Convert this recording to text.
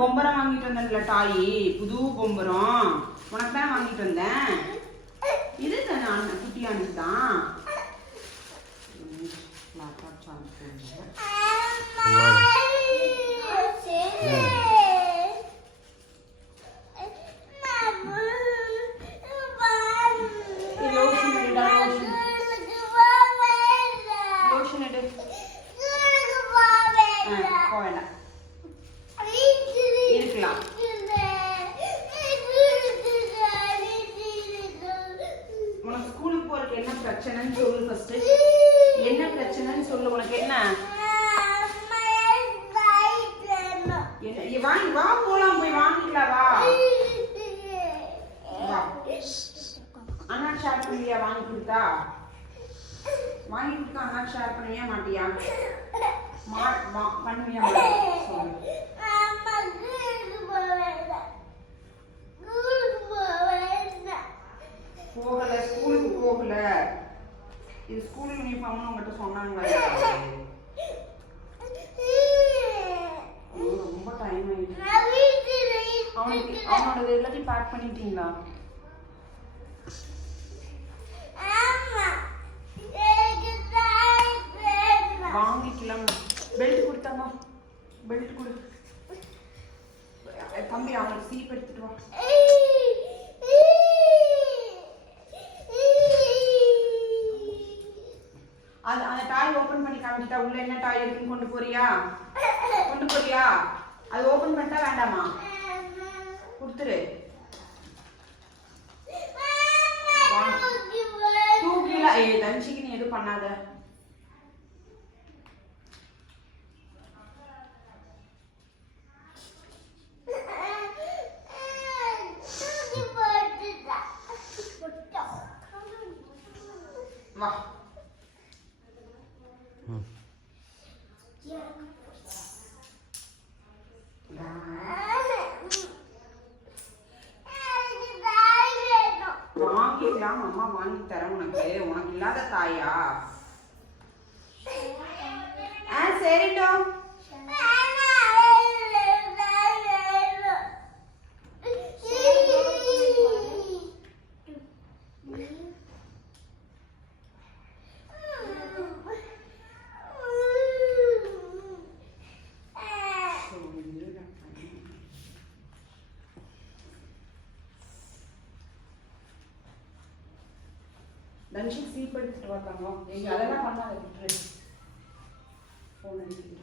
பொம்பரம் வாங்கிட்டு வந்தேன்ல டாயி, புது பொம்பரம் உனக்கு தான் வாங்கிட்டு வந்தேன். இது நான் குட்டியானுக்கு தான். உனக்கு ஸ்கூலுக்கு போறதுக்கு என்ன பிரச்சனைன்னு சொல்லு ஃபர்ஸ்ட். என்ன பிரச்சனைன்னு சொல்லு. உனக்கு என்ன வாங்கி வா, போலாம், போய் வாங்கிக்கலாம் வா. அண்ணா ஷேர் பண்ணியா? வாங்கி கொடுத்தா வாங்கி கொடுத்தா அண்ணா ஷேர் பண்ணவே மாட்டியா? பண்ணுவியா? போகல, ஸ்கூலுக்கு போகல. இது ஸ்கூல் யூனிஃபார்ம்னு உங்ககிட்ட சொன்னாங்களா? ரொம்ப டைம் ஆயிடுச்சு. அவனோட எல்லாத்தையும் பேக் பண்ணிட்டீங்களா? வாங்கிக்கலாம். பெல்ட் கொடுத்தாமா? பெல்ட் கொடு தம்பி. அவனுக்கு சீப் எடுத்துட்டு வா. அந்த டாய் ஓபன் பண்ணி காமிச்சிட்டா உள்ள என்ன டாய் இருக்குன்னு கொண்டு போறியா? கொண்டு போறியா? அது ஓபன் பண்ணிட்டா வேண்டாமா? கொடுத்துரு. தூக்கில. தனிச்சிக்கு நீ எதுவும் பண்ணாத. வா. வாங்கிக்கலாம், அம்மா வாங்கி தரேன் உனக்கு. உனக்கு இல்லாத தாயா? சரிடா. தனுஷுக்கு சீப் எடுத்துட்டு வந்தாங்க. நீங்க அதெல்லாம் பண்ணாத. விட்டுரு. போன் அடிக்கிட்டு